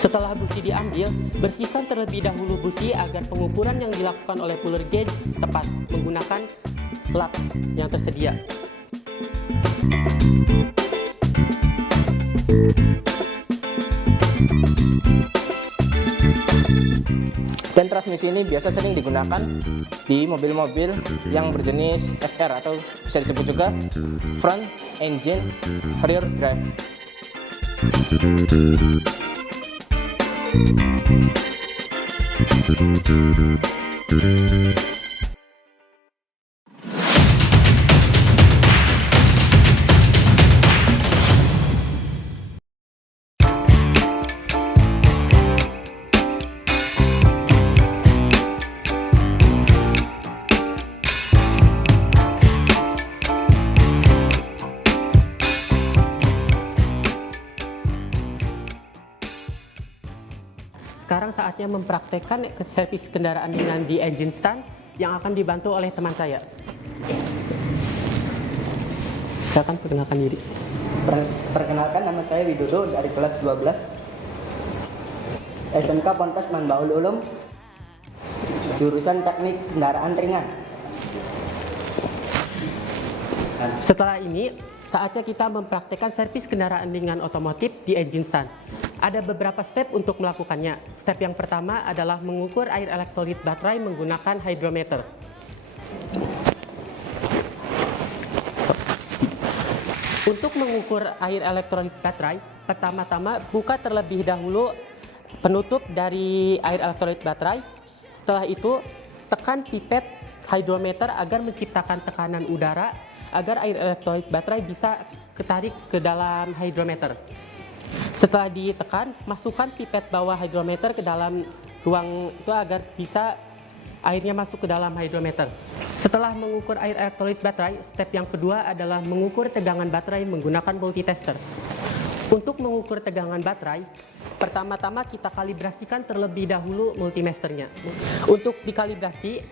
Setelah busi diambil, bersihkan terlebih dahulu busi agar pengukuran yang dilakukan oleh puller gauge tepat menggunakan lap yang tersedia. Dan transmisi ini biasa sering digunakan di mobil-mobil yang berjenis FR atau bisa disebut juga front engine rear drive. Sekarang saatnya mempraktekkan servis kendaraan ringan di engine stand yang akan dibantu oleh teman saya. Silakan perkenalkan diri. Perkenalkan, nama saya Widodo dari kelas 12 SMK Pontes Manbaul Ulum, jurusan teknik kendaraan ringan. Setelah ini, saatnya kita mempraktekkan servis kendaraan ringan otomotif di engine stand. Ada beberapa step untuk melakukannya. Step yang pertama adalah mengukur air elektrolit baterai menggunakan hydrometer. Untuk mengukur air elektrolit baterai, pertama-tama buka terlebih dahulu penutup dari air elektrolit baterai. Setelah itu, tekan pipet hydrometer agar menciptakan tekanan udara agar air elektrolit baterai bisa ketarik ke dalam hydrometer. Setelah ditekan, masukkan pipet bawah hydrometer ke dalam ruang itu agar bisa airnya masuk ke dalam hydrometer. Setelah mengukur air elektrolit baterai, step yang kedua adalah mengukur tegangan baterai menggunakan multitester. Untuk mengukur tegangan baterai, pertama-tama kita kalibrasikan terlebih dahulu multimesternya. Untuk dikalibrasi,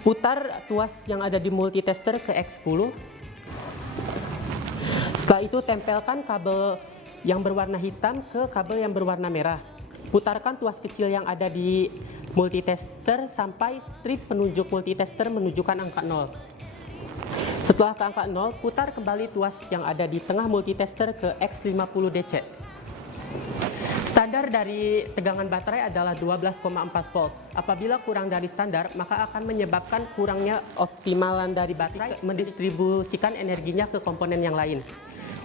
putar tuas yang ada di multitester ke X10. Setelah itu tempelkan kabel yang berwarna hitam ke kabel yang berwarna merah. Putarkan tuas kecil yang ada di multitester sampai strip penunjuk multitester menunjukkan angka 0. Setelah ke angka 0, putar kembali tuas yang ada di tengah multitester ke X50 DC. Standar dari tegangan baterai adalah 12,4 volt. Apabila kurang dari standar, maka akan menyebabkan kurangnya optimalan dari baterai mendistribusikan energinya ke komponen yang lain.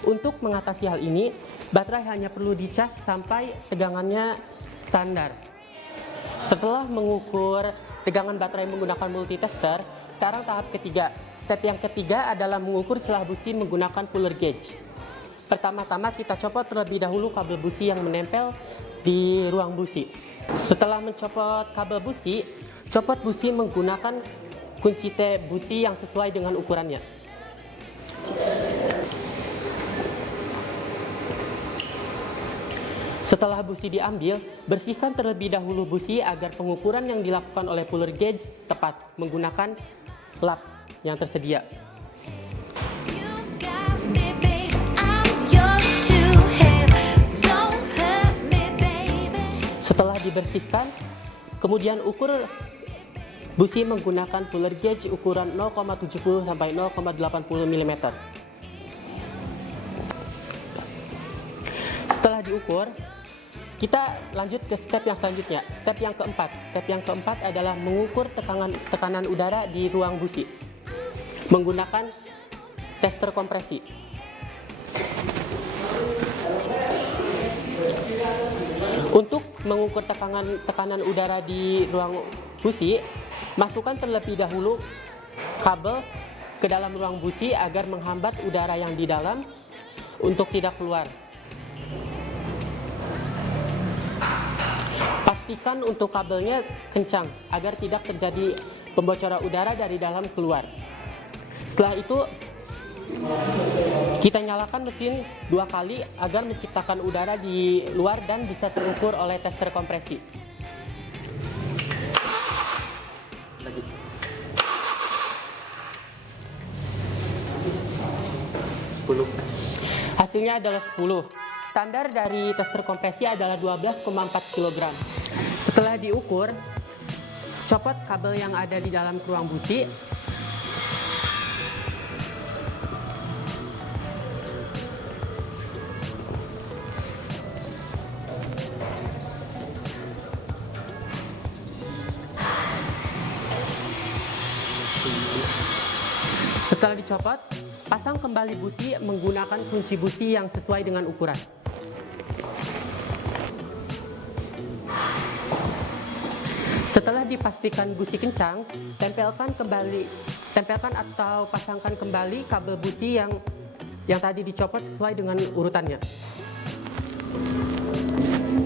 Untuk mengatasi hal ini, baterai hanya perlu dicas sampai tegangannya standar. Setelah mengukur tegangan baterai menggunakan multitester, sekarang tahap ketiga. Step yang ketiga adalah mengukur celah busi menggunakan puller gauge. Pertama-tama kita copot terlebih dahulu kabel busi yang menempel di ruang busi. Setelah mencopot kabel busi, copot busi menggunakan kunci T busi yang sesuai dengan ukurannya. Setelah busi diambil, bersihkan terlebih dahulu busi agar pengukuran yang dilakukan oleh puller gauge tepat menggunakan lap yang tersedia. Setelah dibersihkan, kemudian ukur busi menggunakan puller gauge ukuran 0,70 sampai 0,80 mm. Setelah diukur, kita lanjut ke step yang selanjutnya. Step yang keempat. Step yang keempat adalah mengukur tekanan udara di ruang busi menggunakan tester kompresi. Untuk mengukur tekanan udara di ruang busi, masukkan terlebih dahulu kabel ke dalam ruang busi agar menghambat udara yang di dalam untuk tidak keluar. Pastikan untuk kabelnya kencang agar tidak terjadi pembocoran udara dari dalam keluar. Setelah itu, Kita nyalakan mesin 2 kali agar menciptakan udara di luar dan bisa terukur oleh tester kompresi. Hasilnya adalah 10. Standar dari tester kompresi adalah 12,4 kg. Setelah diukur, copot kabel yang ada di dalam ruang busi. Setelah dicopot, pasang kembali busi menggunakan kunci busi yang sesuai dengan ukuran. Setelah dipastikan busi kencang, tempelkan atau pasangkan kembali kabel busi yang tadi dicopot sesuai dengan urutannya.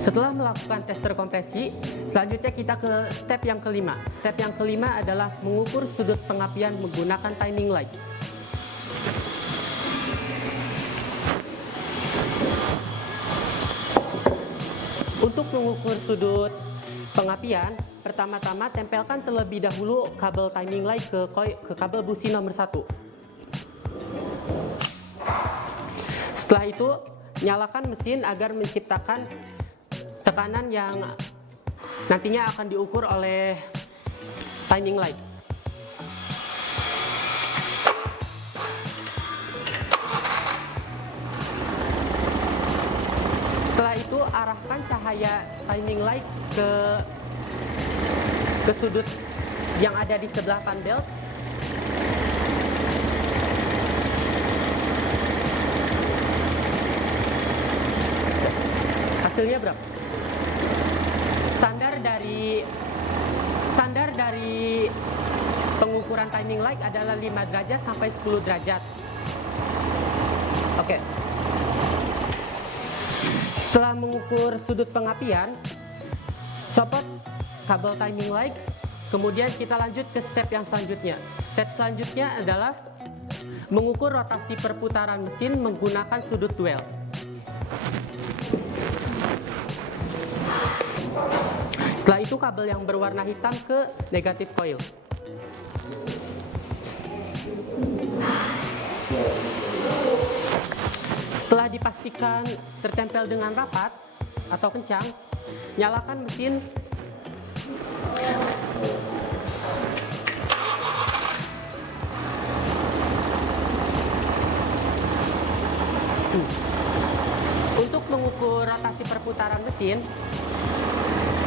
Setelah melakukan tester kompresi, selanjutnya kita ke step yang kelima. Step yang kelima adalah mengukur sudut pengapian menggunakan timing light. Untuk mengukur sudut pengapian, pertama-tama tempelkan terlebih dahulu kabel timing light ke kabel busi nomor 1. Setelah itu, nyalakan mesin agar menciptakan tekanan yang nantinya akan diukur oleh timing light. Setelah itu, arahkan cahaya timing light ke sudut yang ada di sebelah fan belt. Hasilnya berapa? Standar dari pengukuran timing light adalah 5 derajat sampai 10 derajat. Oke. Setelah mengukur sudut pengapian, copot kabel timing light, kemudian kita lanjut ke step yang selanjutnya. Step selanjutnya adalah mengukur rotasi perputaran mesin menggunakan sudut duel. Setelah itu kabel yang berwarna hitam ke negatif coil. Setelah dipastikan tertempel dengan rapat atau kencang, nyalakan mesin. Untuk mengukur rotasi perputaran mesin,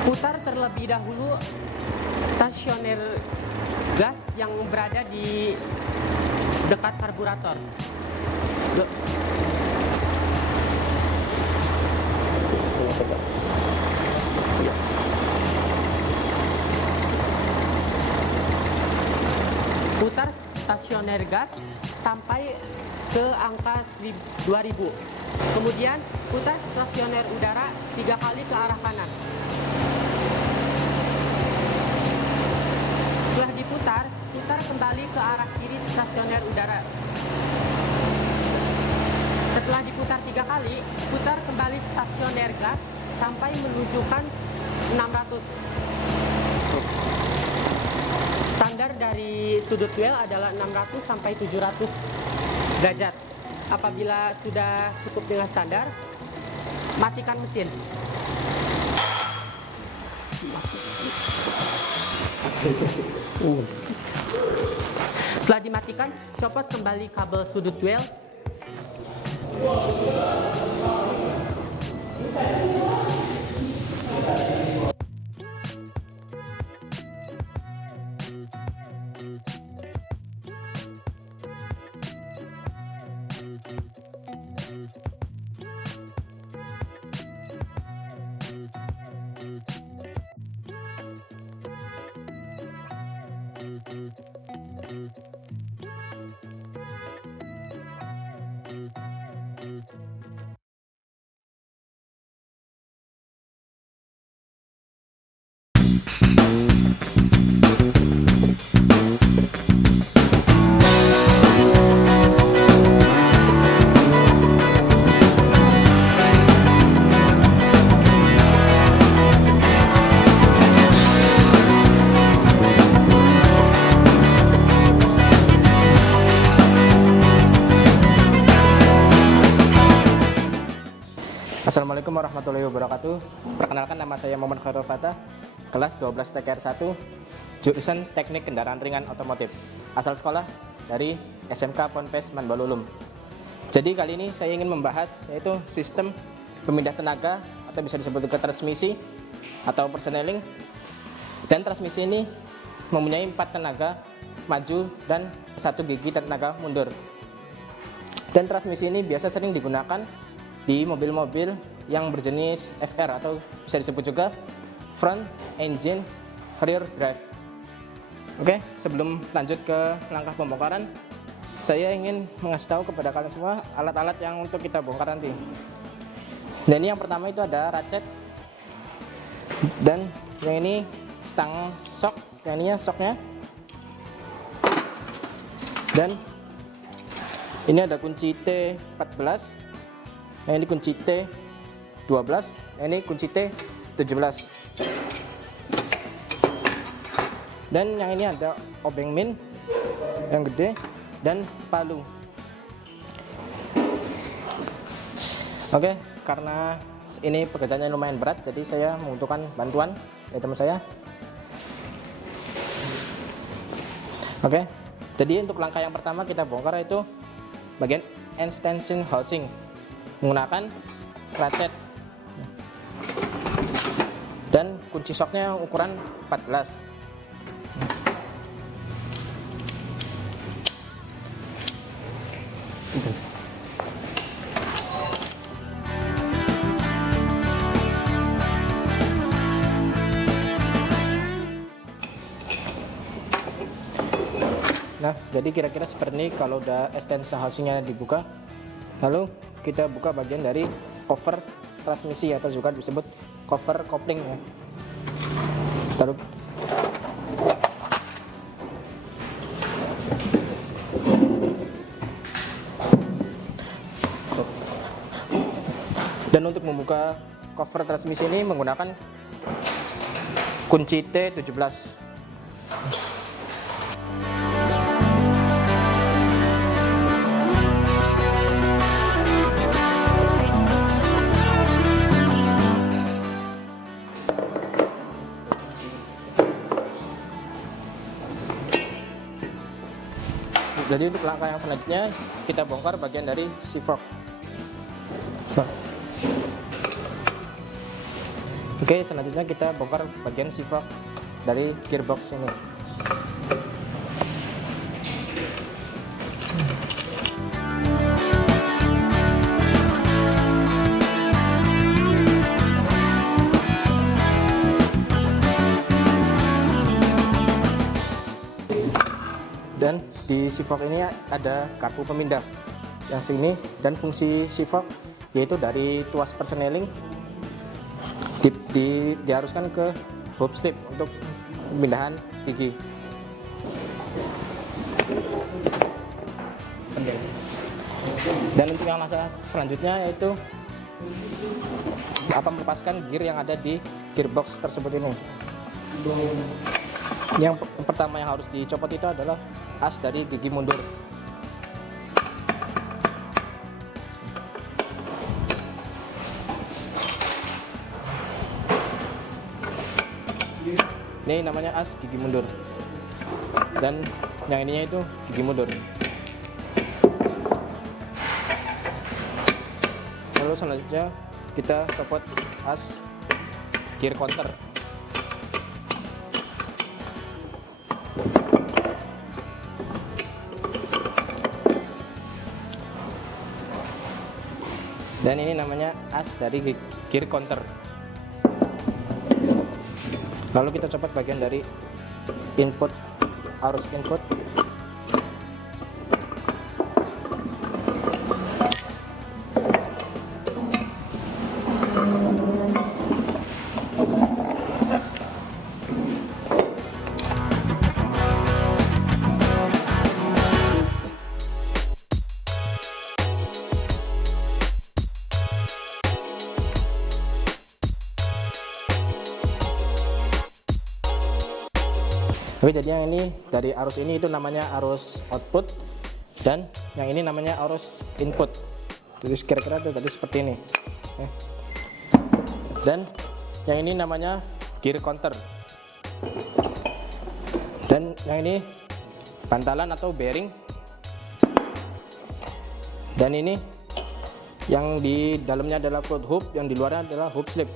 putar terlebih dahulu stasioner gas yang berada di dekat karburator. Putar stasioner gas sampai ke angka 2000. Kemudian putar stasioner udara 3 kali ke arah kanan. Setelah diputar, putar kembali ke arah kiri stasioner udara. Setelah diputar 3 kali, putar kembali stasioner gas sampai menunjukkan 600. Standar dari sudut duel adalah 600 sampai 700 derajat. Apabila sudah cukup dengan standar, matikan mesin. Setelah dimatikan, copot kembali kabel sudut duel. Assalamualaikum warahmatullahi wabarakatuh. Perkenalkan, nama saya Muhammad Khairul Fatah, kelas 12 TKR 1, jurusan Teknik Kendaraan Ringan Otomotif. Asal sekolah dari SMK Ponpes Manbalulum. Jadi kali ini saya ingin membahas yaitu sistem pemindah tenaga atau bisa disebut juga transmisi atau persneling. Dan transmisi ini mempunyai 4 tenaga maju dan 1 gigi tenaga mundur. Dan transmisi ini biasa sering digunakan di mobil-mobil yang berjenis FR atau bisa disebut juga front engine rear drive. Oke, sebelum lanjut ke langkah pembongkaran, saya ingin mengasih tahu kepada kalian semua alat-alat yang untuk kita bongkar nanti. Dan ini yang pertama itu ada ratchet, dan yang ini stang shock, yang ini shocknya, dan ini ada kunci T14. Nah, ini kunci T12, ini kunci T17. Dan yang ini ada obeng min yang gede dan palu. Oke, karena ini pekerjaannya lumayan berat, jadi saya membutuhkan bantuan dari teman saya. Oke, jadi untuk langkah yang pertama kita bongkar itu bagian extension housing menggunakan ratchet dan kunci shocknya ukuran 14. Nah, jadi kira-kira seperti ini kalau udah extension housingnya dibuka. Lalu kita buka bagian dari cover transmisi atau juga disebut cover kopling ya. Taruh. Dan untuk membuka cover transmisi ini menggunakan kunci T17. Jadi untuk langkah yang selanjutnya kita bongkar bagian dari C-fork. Oke, selanjutnya kita bongkar bagian C-fork dari gearbox ini. Dan di C-fork ini ada kartu pemindah yang sini, dan fungsi C-fork yaitu dari tuas persneling diharuskan ke hub strip untuk pemindahan gigi. Dan untuk yang langkah selanjutnya yaitu melepaskan gear yang ada di gearbox tersebut ini. Yang pertama yang harus dicopot itu adalah as dari gigi mundur. Ini namanya as gigi mundur, dan yang ininya itu gigi mundur. Lalu selanjutnya kita copot as gear counter. Dan ini namanya as dari gear counter. Lalu kita copot bagian dari input, arus input. Oke, jadi yang ini dari arus ini itu namanya arus output, dan yang ini namanya arus input. Jadi kira-kira tuh tadi seperti ini. Dan yang ini namanya gear counter. Dan yang ini bantalan atau bearing. Dan ini yang di dalamnya adalah float hub, yang di luarnya adalah hub slip.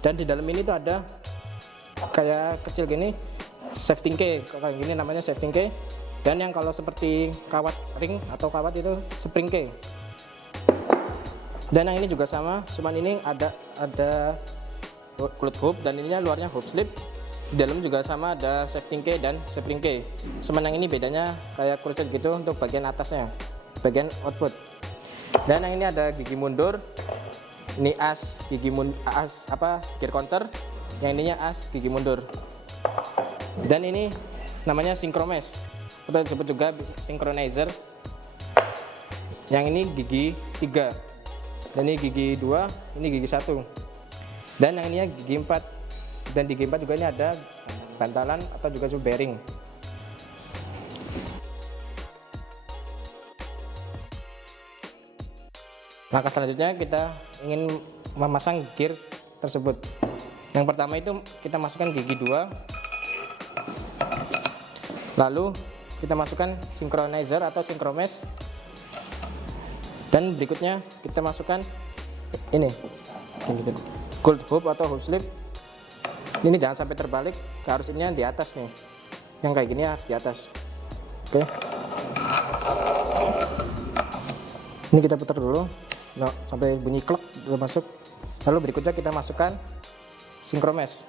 Dan di dalam ini tuh ada kayak kecil gini safety key, kayak gini namanya safety key. Dan yang kalau seperti kawat ring atau kawat itu spring key. Dan yang ini juga sama, cuman ini ada float hub dan ininya luarnya hub slip. Di dalam juga sama, ada safety key dan spring key. Cuman yang ini bedanya kayak crochet gitu untuk bagian atasnya, bagian output. Dan yang ini ada gigi mundur, ini as gear counter, yang ininya as gigi mundur. Dan ini namanya synchromesh atau disebut juga synchronizer. Yang ini gigi 3 dan ini gigi 2, ini gigi 1. Dan yang ininya gigi 4, dan di gigi 4 juga ini ada bantalan atau juga bearing. Langkah selanjutnya kita ingin memasang gear tersebut. Yang pertama itu kita masukkan gigi 2, lalu kita masukkan synchronizer atau synchromesh, dan berikutnya kita masukkan ini gold hub atau hub slip. Ini jangan sampai terbalik, harus ininya di atas nih, yang kayak gini harus di atas. Oke, ini kita putar dulu. Nah, sampai bunyi klek udah masuk. Lalu berikutnya kita masukkan synchromesh.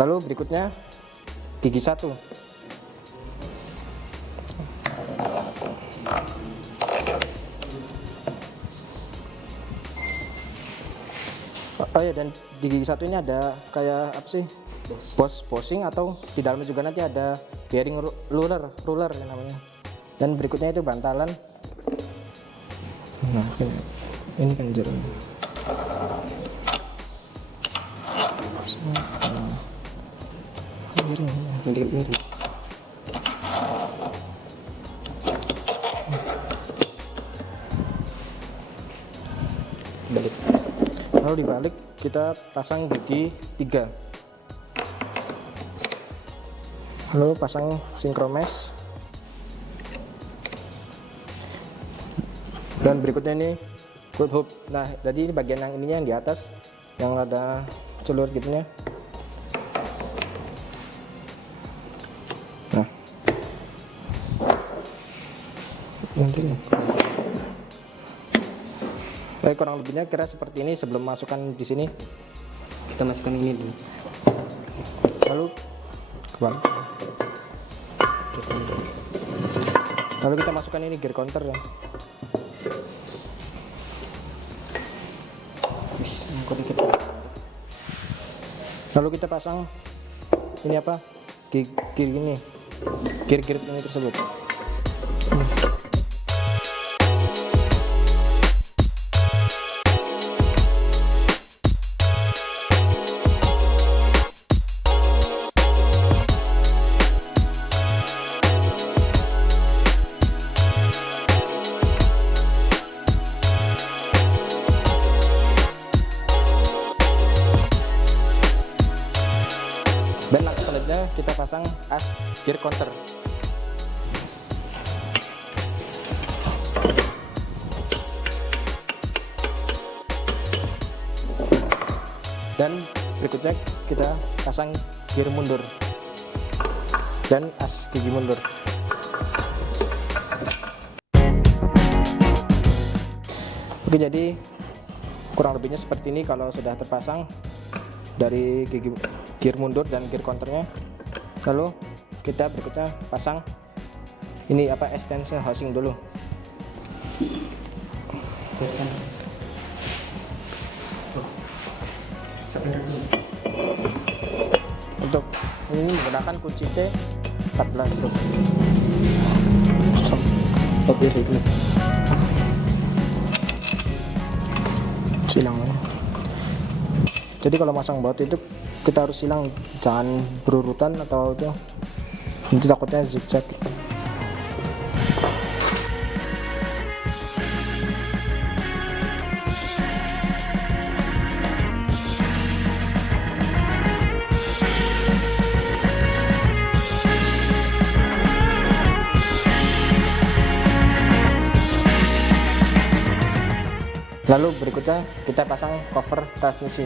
Lalu berikutnya gigi 1. Oh ya, dan di gigi 1 ini ada kayak apa sih? Bossing, atau di dalamnya juga nanti ada bearing ruler yang namanya. Dan berikutnya itu bantalan. Nah, ini kan jarum. Lalu dibalik kita pasang gigi 3. Lalu pasang synchromesh. Dan berikutnya ini float hub. Nah, jadi ini bagian yang ininya yang di atas, yang ada celur gitunya. Nah, nanti kurang lebihnya kira seperti ini. Sebelum masukkan di sini, Kita masukkan ini dulu. lalu kebalik. Lalu kita masukkan ini gear counter ya. Lalu kita pasang ini apa? Gear gini. Gear ini tersebut. Dan langkah selanjutnya kita pasang as gear counter. Dan berikutnya kita pasang gear mundur dan as gigi mundur. Oke, jadi kurang lebihnya seperti ini kalau sudah terpasang dari gigi gear mundur dan gear counternya. Lalu kita berikutnya pasang ini apa, extension housing dulu. Untuk ini menggunakan kunci T14. Silang. Jadi kalau masang baut itu kita harus silang, jangan berurutan atau itu, nanti takutnya zigzag. Lalu berikutnya kita pasang cover transmisi.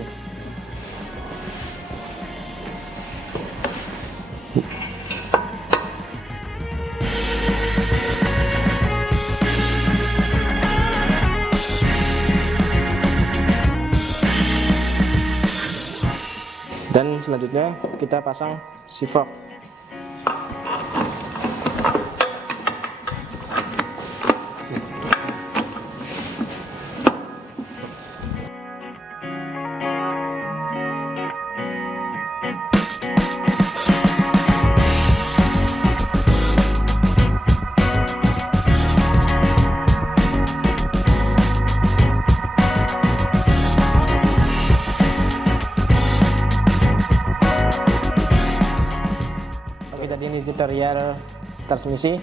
Dan selanjutnya kita pasang sivok. Oke, jadi ini tutorial transmisi.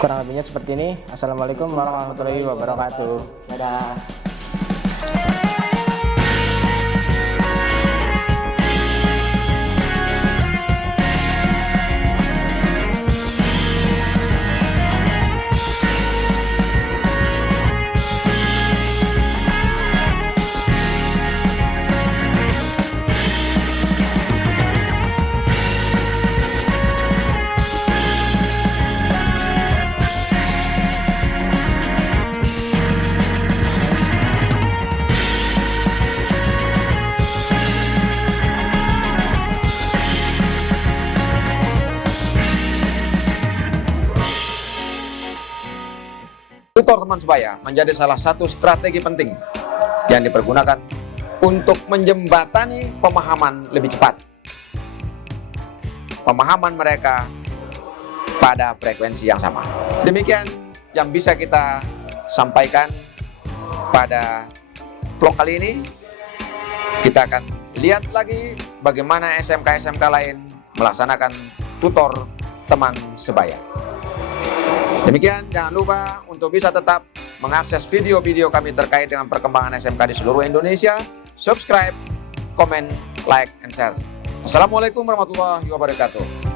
Kurang lebihnya seperti ini. Assalamualaikum warahmatullahi wabarakatuh. Dadah. Tutor teman sebaya menjadi salah satu strategi penting yang dipergunakan untuk menjembatani pemahaman lebih cepat. Pemahaman mereka pada frekuensi yang sama. Demikian yang bisa kita sampaikan pada vlog kali ini. Kita akan lihat lagi bagaimana SMK-SMK lain melaksanakan tutor teman sebaya. Demikian, jangan lupa untuk bisa tetap mengakses video-video kami terkait dengan perkembangan SMK di seluruh Indonesia. Subscribe, komen, like, and share. Assalamualaikum warahmatullahi wabarakatuh.